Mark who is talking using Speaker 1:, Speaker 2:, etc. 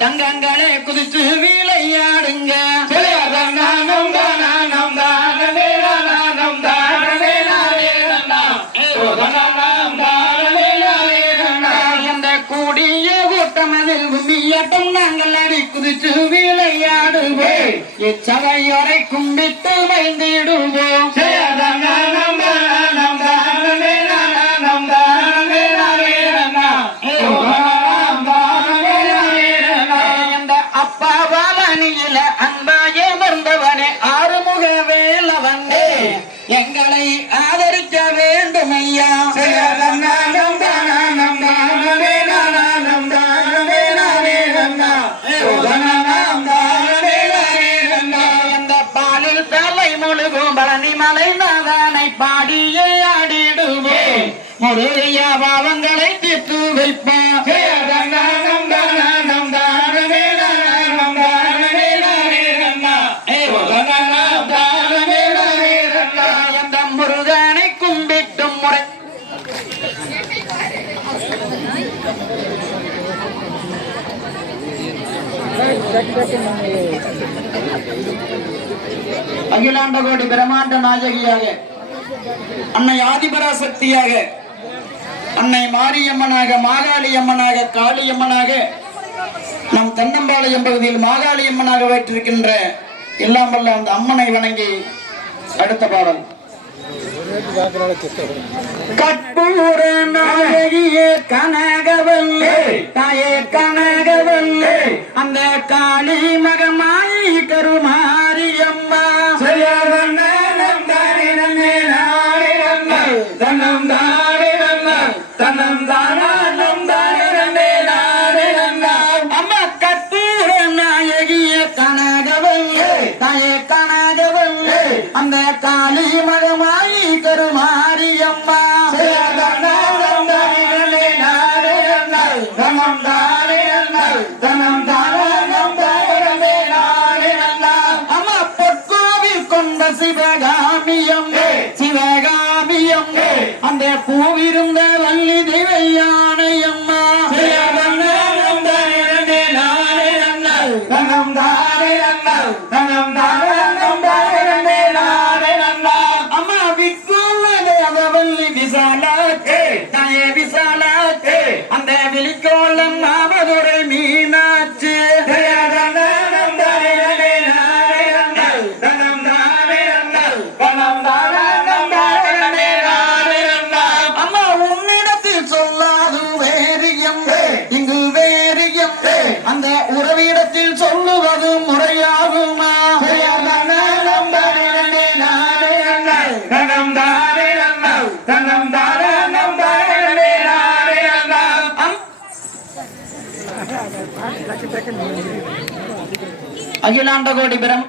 Speaker 1: தங்கங்களே குதித்து விளையாடுங்க.
Speaker 2: நானம் தானம் தானே நானம் தானே
Speaker 1: அந்த கூடிய கூட்டமதில் நாங்கள் அடி குதிச்சு விளையாடுவோம். இச்சவையோரை கும்பிட்டு வைந்திடுவோம் அணியில அன்பாய வந்தவனே ஆறுமுக வேலவனே எங்களை ஆதரிக்க வேண்டும் ஐயா
Speaker 2: நானம்
Speaker 1: பாலில் தலை முழுகும் நாதனை பாடியே ஆடிடுவோம். பாவங்களை திட்டு வைப்பான் அகிலாண்ட கோடி பிரம்மாண்ட நாயகியாக அன்னை ஆதிபராசக்தியாக அன்னை மாரியம்மனாக மாகாளியம்மனாக காளியம்மனாக நம் தென்னம்பாளையம் பகுதியில் மாகாளியம்மனாக வைத்திருக்கின்ற எல்லாம் வல்ல அந்த அம்மனை வணங்கி அடுத்த பாடல். கற்பூர நாயகியே கனகவல்லே தாயே காளி மகமாயி கருமாரியம்மா. நாயகியே கனகவல்லே தாயே கனகவல்லே அந்த காளி மகமாயி கருமாரியம்மா. அந்த பூவிருந்த வள்ளி தெய்வயானையம்மா அம்மா விக்குள்ள தேவவல்லி அகிலாண்ட கோடி பிரம்